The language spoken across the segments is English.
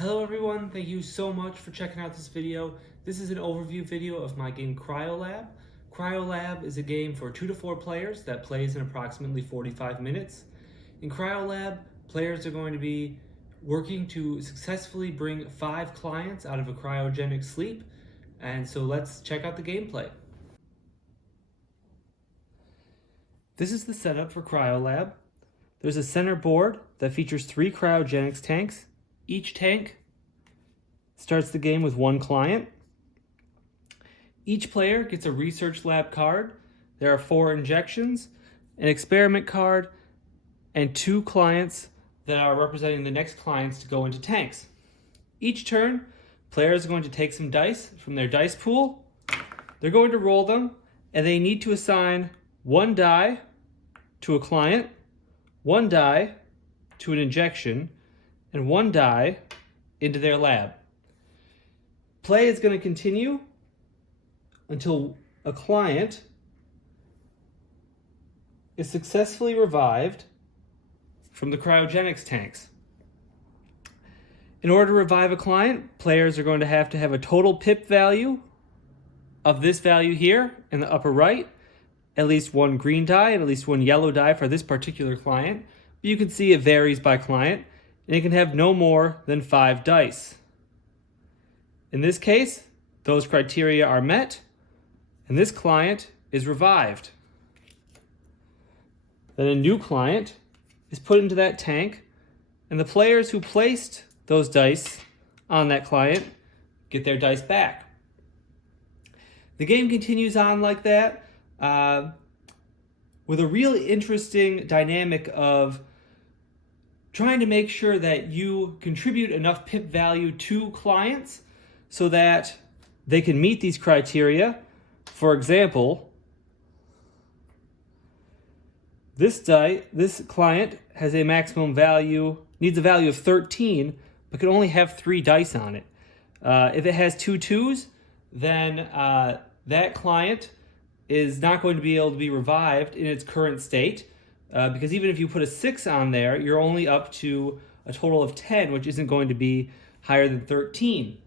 Hello everyone, thank you so much for checking out this video. This is an overview video of my game Cryo Lab. Cryo Lab is a game for 2 to 4 players that plays in approximately 45 minutes. In Cryo Lab, players are going to be working to successfully bring 5 clients out of a cryogenic sleep. And so let's check out the gameplay. This is the setup for Cryo Lab. There's a center board that features 3 cryogenics tanks. Each tank starts the game with 1 client. Each player gets a research lab card. There are 4 injections, an experiment card, and 2 clients that are representing the next clients to go into tanks. Each turn, players are going to take some dice from their dice pool. They're going to roll them, and they need to assign 1 die to a client, 1 die to an injection, and 1 die into their lab. Play is going to continue until a client is successfully revived from the cryogenics tanks. In order to revive a client, players are going to have a total pip value of this value here in the upper right, at least 1 green die and at least 1 yellow die for this particular client. But you can see it varies by client, and it can have no more than 5 dice. In this case, those criteria are met, and this client is revived. Then a new client is put into that tank, and the players who placed those dice on that client get their dice back. The game continues on like that, with a really interesting dynamic of trying to make sure that you contribute enough pip value to clients so that they can meet these criteria. For example, this client has a maximum value, needs a value of 13, but can only have 3 dice on it. If it has 2 2s, then that client is not going to be able to be revived in its current state. Because even if you put a 6 on there, you're only up to a total of 10, which isn't going to be higher than 13.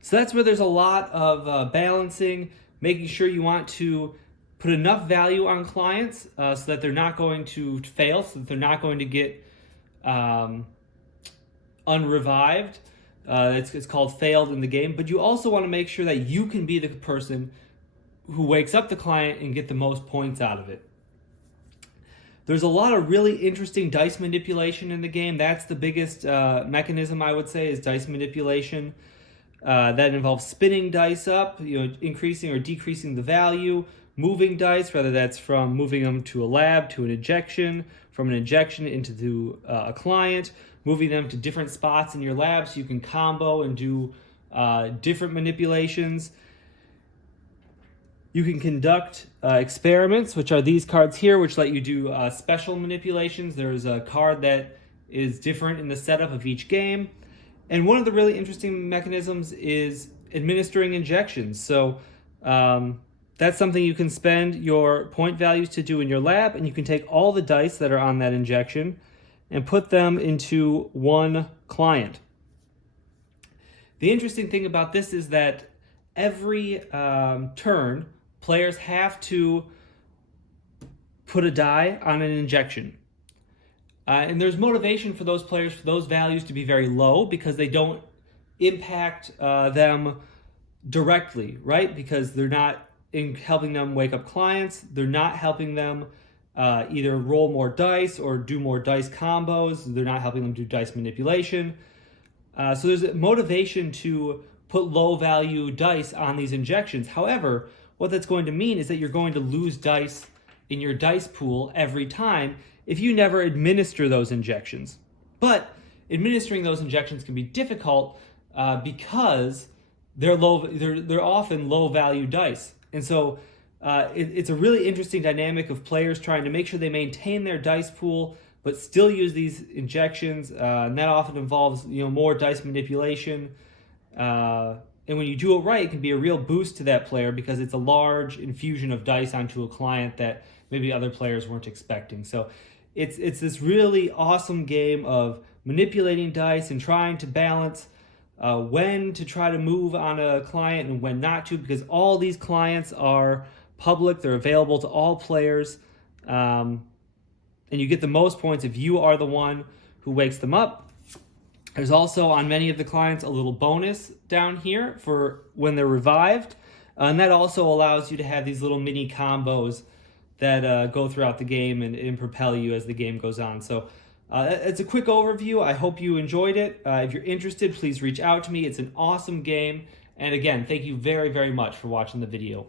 So that's where there's a lot of balancing, making sure you want to put enough value on clients so that they're not going to fail, so that they're not going to get unrevived. It's called failed in the game. But you also want to make sure that you can be the person who wakes up the client and get the most points out of it. There's a lot of really interesting dice manipulation in the game. That's the biggest mechanism, I would say, is dice manipulation. That involves spinning dice up, increasing or decreasing the value, moving dice, whether that's from moving them to a lab, to an injection, from an injection into a client, moving them to different spots in your lab so you can combo and do different manipulations. You can conduct experiments, which are these cards here, which let you do special manipulations. There's a card that is different in the setup of each game. And one of the really interesting mechanisms is administering injections. So that's something you can spend your point values to do in your lab, and you can take all the dice that are on that injection and put them into 1 client. The interesting thing about this is that every turn, players have to put a die on an injection. And there's motivation for those players for those values to be very low because they don't impact them directly, right? Because they're not helping them wake up clients. They're not helping them either roll more dice or do more dice combos. They're not helping them do dice manipulation. So there's a motivation to put low value dice on these injections. However, what that's going to mean is that you're going to lose dice in your dice pool every time if you never administer those injections. But administering those injections can be difficult because they're often low value dice. And so it's a really interesting dynamic of players trying to make sure they maintain their dice pool but still use these injections. And that often involves more dice manipulation. And when you do it right, it can be a real boost to that player because it's a large infusion of dice onto a client that maybe other players weren't expecting. So It's this really awesome game of manipulating dice and trying to balance when to try to move on a client and when not to, because all these clients are public. They're available to all players. And you get the most points if you are the one who wakes them up. There's also, on many of the clients, a little bonus down here for when they're revived. And that also allows you to have these little mini combos that go throughout the game and propel you as the game goes on. So it's a quick overview. I hope you enjoyed it. If you're interested, please reach out to me. It's an awesome game. And again, thank you very, very much for watching the video.